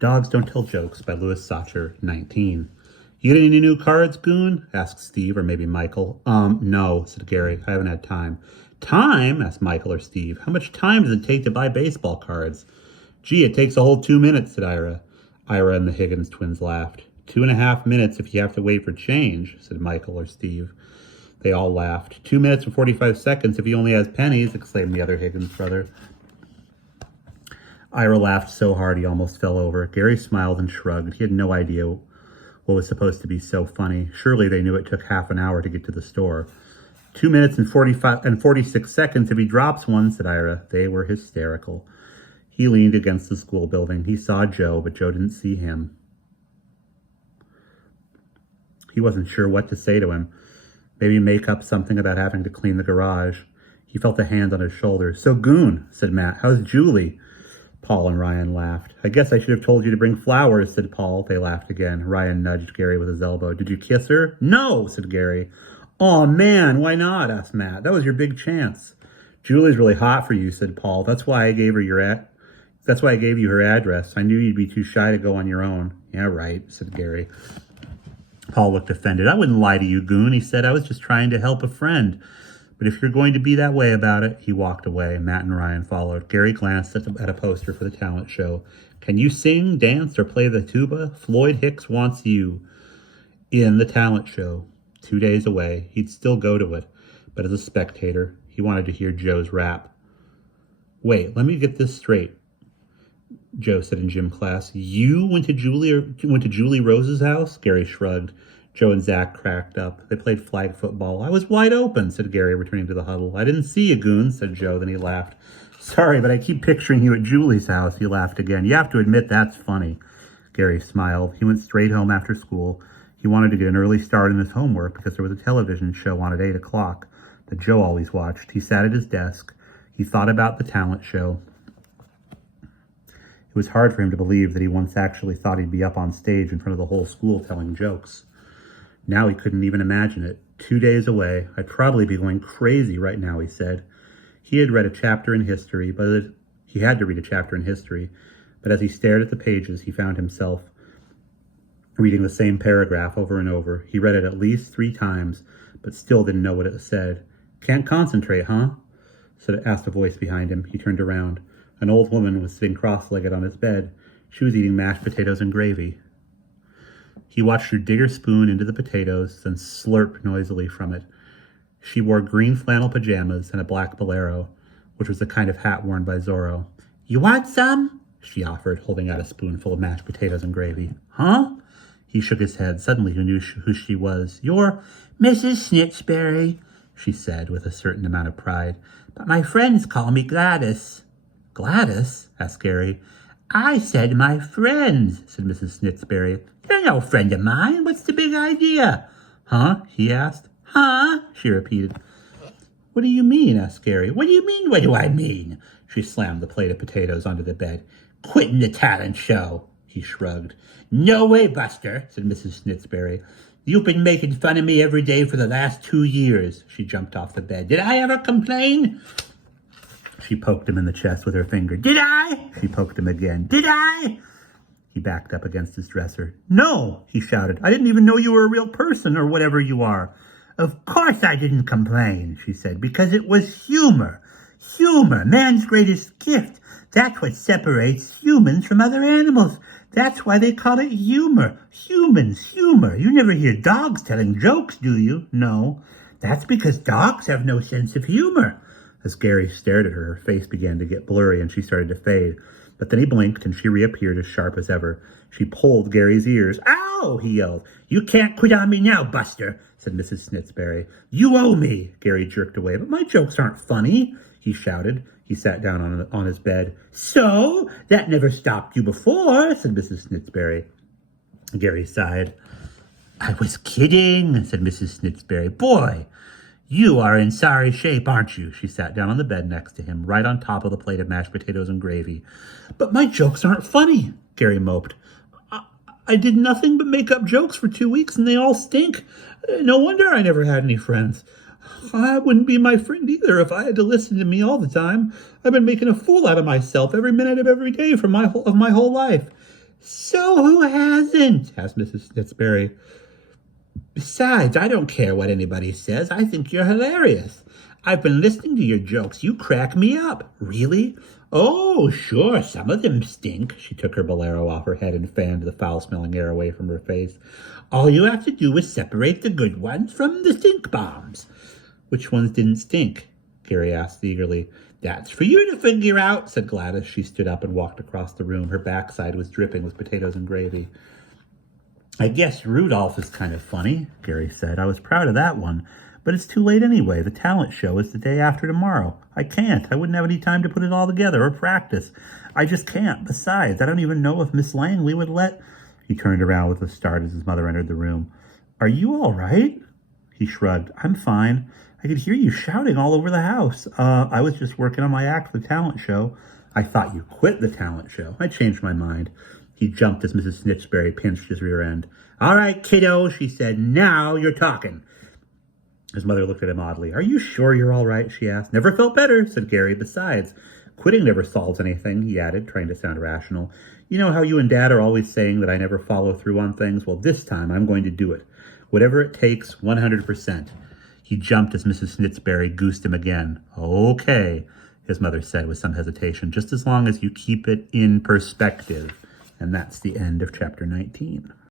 Dogs Don't Tell Jokes by Louis Sachar, 19. You get any new cards, Goon? Asked Steve, or maybe Michael. No, said Gary. I haven't had time. Time? Asked Michael or Steve. How much time does it take to buy baseball cards? Gee, it takes a whole 2 minutes, said Ira. Ira and the Higgins twins laughed. 2.5 minutes if you have to wait for change, said Michael or Steve. They all laughed. 2 minutes and 45 seconds if he only has pennies, exclaimed the other Higgins brother. Ira laughed so hard he almost fell over. Gary smiled and shrugged. He had no idea what was supposed to be so funny. Surely they knew it took half an hour to get to the store. 2 minutes and 46 seconds if he drops one, said Ira. They were hysterical. He leaned against the school building. He saw Joe, but Joe didn't see him. He wasn't sure what to say to him. Maybe make up something about having to clean the garage. He felt a hand on his shoulder. So, Goon, said Matt. How's Julie? Paul and Ryan laughed. I guess I should have told you to bring flowers, said Paul. They laughed again. Ryan nudged Gary with his elbow. Did you kiss her? No, said Gary. Aw, man, why not? Asked Matt. That was your big chance. Julie's really hot for you, said Paul. That's why I gave you her address. I knew you'd be too shy to go on your own. Yeah, right, said Gary. Paul looked offended. I wouldn't lie to you, Goon. He said, I was just trying to help a friend. But if you're going to be that way about it, he walked away. Matt and Ryan followed. Gary glanced at a poster for the talent show. Can you sing, dance, or play the tuba? Floyd Hicks wants you in the talent show. 2 days away. He'd still go to it. But as a spectator, he wanted to hear Joe's rap. Wait, let me get this straight, Joe said in gym class. You went to Julie Rose's house? Gary shrugged. Joe and Zach cracked up. They played flag football. I was wide open, said Gary, returning to the huddle. I didn't see you, Goon, said Joe. Then he laughed. Sorry, but I keep picturing you at Julie's house. He laughed again. You have to admit that's funny. Gary smiled. He went straight home after school. He wanted to get an early start in his homework because there was a television show on at 8 o'clock that Joe always watched. He sat at his desk. He thought about the talent show. It was hard for him to believe that he once actually thought he'd be up on stage in front of the whole school telling jokes. Now he couldn't even imagine it. 2 days away. I'd probably be going crazy right now, he said. He had read a chapter in history, but he had to read a chapter in history. But as he stared at the pages, he found himself reading the same paragraph over and over. He read it at least 3 times, but still didn't know what it said. Can't concentrate, huh? Asked a voice behind him. He turned around. An old woman was sitting cross-legged on his bed. She was eating mashed potatoes and gravy. He watched her dig her spoon into the potatoes, then slurp noisily from it. She wore green flannel pajamas and a black bolero, which was the kind of hat worn by Zorro. You want some? She offered, holding out a spoonful of mashed potatoes and gravy. Huh? He shook his head. Suddenly he knew who she was. You're Mrs. Snitchberry, she said with a certain amount of pride. But my friends call me Gladys. Gladys? Asked Gary. I said my friends, said Mrs. Snitchberry. You're no friend of mine. What's the big idea? Huh? He asked. Huh? She repeated. What do you mean? Asked Gary. What do you mean? What do I mean? She slammed the plate of potatoes onto the bed. Quitting the talent show. He shrugged. No way, Buster, said Mrs. Snitchberry. You've been making fun of me every day for the last 2 years. She jumped off the bed. Did I ever complain? She poked him in the chest with her finger. Did I? She poked him again. Did I? He backed up against his dresser. No, he shouted. I didn't even know you were a real person or whatever you are. Of course I didn't complain, she said, because it was humor. Humor, man's greatest gift. That's what separates humans from other animals. That's why they call it humor. Humans, humor. You never hear dogs telling jokes, do you? No. That's because dogs have no sense of humor. As Gary stared at her, her face began to get blurry and she started to fade. But then he blinked and she reappeared as sharp as ever. She pulled Gary's ears. Ow! He yelled. You can't quit on me now, Buster, said Mrs. Snitchberry. You owe me. Gary jerked away. But my jokes aren't funny, he shouted. He sat down on his bed. So? That never stopped you before, said Mrs. Snitchberry. Gary sighed. I was kidding, said Mrs. Snitchberry. Boy, you are in sorry shape, aren't you? She sat down on the bed next to him, right on top of the plate of mashed potatoes and gravy. But my jokes aren't funny, Gary moped. I did nothing but make up jokes for 2 weeks, and they all stink. No wonder I never had any friends. I wouldn't be my friend either if I had to listen to me all the time. I've been making a fool out of myself every minute of every day of my whole life. So who hasn't? Asked Mrs. Snitzberry. Besides, I don't care what anybody says. I think you're hilarious. I've been listening to your jokes. You crack me up. Really? Oh, sure, some of them stink. She took her bolero off her head and fanned the foul-smelling air away from her face. All you have to do is separate the good ones from the stink bombs. Which ones didn't stink? Gary asked eagerly. That's for you to figure out, said Gladys. She stood up and walked across the room. Her backside was dripping with potatoes and gravy. I guess Rudolph is kind of funny, Gary said. I was proud of that one. But it's too late anyway. The talent show is the day after tomorrow. I can't. I wouldn't have any time to put it all together or practice. I just can't. Besides, I don't even know if Miss Langley would let... He turned around with a start as his mother entered the room. Are you all right? He shrugged. I'm fine. I could hear you shouting all over the house. I was just working on my act for the talent show. I thought you quit the talent show. I changed my mind. He jumped as Mrs. Snitchberry pinched his rear end. All right, kiddo, she said. Now you're talking. His mother looked at him oddly. Are you sure you're all right? She asked. Never felt better, said Gary. Besides, quitting never solves anything, he added, trying to sound rational. You know how you and Dad are always saying that I never follow through on things? Well, this time I'm going to do it. Whatever it takes, 100%. He jumped as Mrs. Snitsberry goosed him again. Okay, his mother said with some hesitation, just as long as you keep it in perspective. And that's the end of chapter 19.